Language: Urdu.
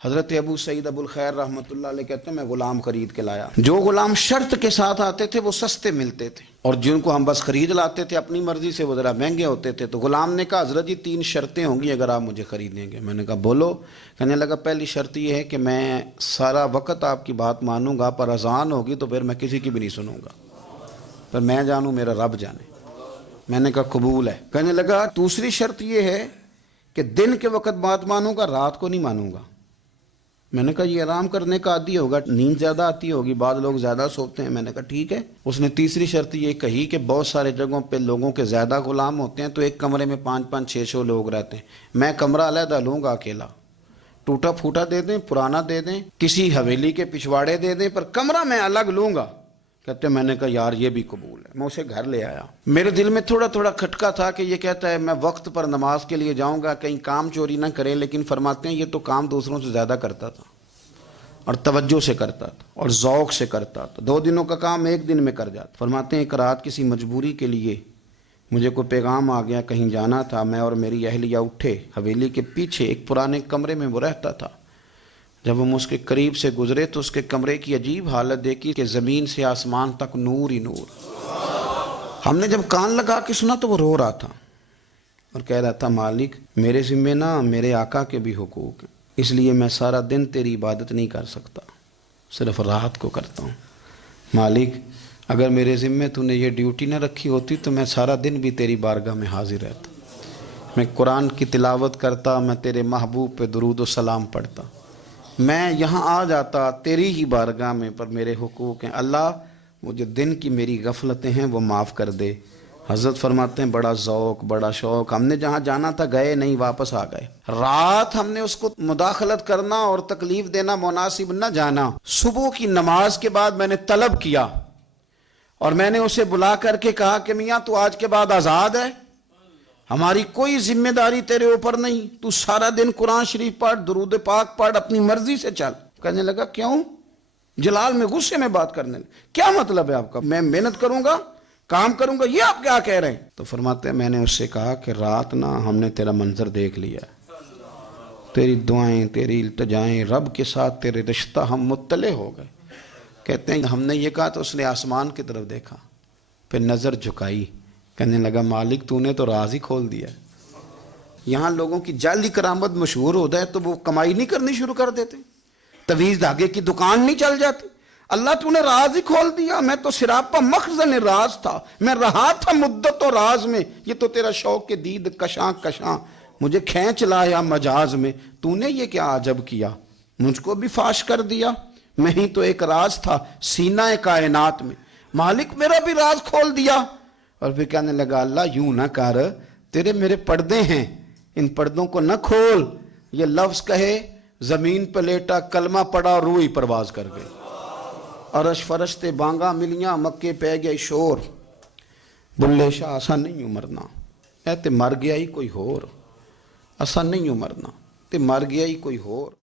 حضرت ابو سعید ابو الخیر رحمۃ اللہ علیہ کہتے ہیں میں غلام خرید کے لایا. جو غلام شرط کے ساتھ آتے تھے وہ سستے ملتے تھے، اور جن کو ہم بس خرید لاتے تھے اپنی مرضی سے وہ ذرا مہنگے ہوتے تھے. تو غلام نے کہا حضرت جی 3 شرطیں ہوں گی اگر آپ مجھے خریدیں گے. میں نے کہا بولو. کہنے لگا پہلی شرط یہ ہے کہ میں سارا وقت آپ کی بات مانوں گا، پر اذان ہوگی تو پھر میں کسی کی بھی نہیں سنوں گا، پر میں جانوں میرا رب جانے. میں نے کہا قبول ہے. کہنے لگا دوسری شرط یہ ہے کہ دن کے وقت بات مانوں گا، رات کو نہیں مانوں گا. میں نے کہا یہ آرام کرنے کا عادی ہوگا، نیند زیادہ آتی ہوگی، بعض لوگ زیادہ سوتے ہیں. میں نے کہا ٹھیک ہے. اس نے تیسری شرط یہ کہی کہ بہت سارے جگہوں پہ لوگوں کے زیادہ غلام ہوتے ہیں تو ایک کمرے میں 5-5 6 لوگ رہتے ہیں. میں کمرہ علیحدہ لوں گا اکیلا، ٹوٹا پھوٹا دے دیں، پرانا دے دیں، کسی حویلی کے پچھواڑے دے دیں، پر کمرہ میں الگ لوں گا. کہتے ہیں میں نے کہا یار یہ بھی قبول ہے. میں اسے گھر لے آیا. میرے دل میں تھوڑا تھوڑا کھٹکا تھا کہ یہ کہتا ہے میں وقت پر نماز کے لیے جاؤں گا، کہیں کام چوری نہ کرے، لیکن فرماتے ہیں یہ تو کام دوسروں سے زیادہ کرتا تھا اور توجہ سے کرتا تھا اور ذوق سے کرتا تھا. 2 دنوں کا کام 1 دن میں کر جاتا. فرماتے ہیں ایک رات کسی مجبوری کے لیے مجھے کوئی پیغام آ گیا، کہیں جانا تھا. میں اور میری اہلیہ اٹھے، حویلی کے پیچھے ایک پرانے کمرے میں وہ رہتا تھا. جب ہم اس کے قریب سے گزرے تو اس کے کمرے کی عجیب حالت دیکھی کہ زمین سے آسمان تک نور ہی نور. ہم نے جب کان لگا کے سنا تو وہ رو رہا تھا اور کہہ رہا تھا مالک میرے ذمہ نہ میرے آقا کے بھی حقوق ہیں، اس لیے میں سارا دن تیری عبادت نہیں کر سکتا، صرف رات کو کرتا ہوں. مالک اگر میرے ذمہ تو نے یہ ڈیوٹی نہ رکھی ہوتی تو میں سارا دن بھی تیری بارگاہ میں حاضر رہتا، میں قرآن کی تلاوت کرتا، میں تیرے محبوب پہ درود و سلام پڑھتا، میں یہاں آ جاتا تیری ہی بارگاہ میں، پر میرے حقوق ہیں. اللہ مجھے دن کی میری غفلتیں ہیں وہ معاف کر دے. حضرت فرماتے ہیں بڑا ذوق بڑا شوق. ہم نے جہاں جانا تھا گئے نہیں، واپس آ گئے. رات ہم نے اس کو مداخلت کرنا اور تکلیف دینا مناسب نہ جانا. صبح کی نماز کے بعد میں نے طلب کیا اور میں نے اسے بلا کر کے کہا کہ میاں تو آج کے بعد آزاد ہے، ہماری کوئی ذمہ داری تیرے اوپر نہیں، تو سارا دن قرآن شریف پڑھ، درود پاک پڑھ، اپنی مرضی سے چل. کہنے لگا کیوں؟ جلال میں غصے میں بات کرنے لگا. کیا مطلب ہے آپ کا؟ میں محنت کروں گا، کام کروں گا، یہ آپ کیا کہہ رہے ہیں؟ تو فرماتے ہیں میں نے اس سے کہا کہ رات نا ہم نے تیرا منظر دیکھ لیا، تیری دعائیں تیری التجائیں، رب کے ساتھ تیرے رشتہ ہم مطلع ہو گئے. کہتے ہیں ہم نے یہ کہا تو اس نے آسمان کی طرف دیکھا، پھر نظر جھکائی. کہنے لگا مالک تو نے تو راز ہی کھول دیا. یہاں لوگوں کی جعلی کرامت مشہور ہو جائے تو وہ کمائی نہیں کرنی شروع کر دیتے، تویز دھاگے کی دکان نہیں چل جاتی. اللہ تو نے راز ہی کھول دیا. میں تو سراپا مخزن راز تھا، میں رہا تھا مدت و راز میں، یہ تو تیرا شوق کے دید کشاں کشاں مجھے کھینچ لایا مجاز میں. تو نے یہ کیا عجب کیا، مجھ کو بھی فاش کر دیا. میں ہی تو ایک راز تھا سینہ کائنات میں، مالک میرا بھی راز کھول دیا. اور پھر کہنے لگا اللہ یوں نہ کر، تیرے میرے پردے ہیں، ان پردوں کو نہ کھول. یہ لفظ کہے زمین پہ لیٹا، کلمہ پڑا، روح ہی پرواز کر گئی. عرش فرشتے بانگا ملیاں، مکے پہ گئے شور. بلے شاہ اسا نہیں مرنا، اے تے مر گیا ہی کوئی ہور. اسا نہیں مرنا تے مر گیا ہی کوئی ہور.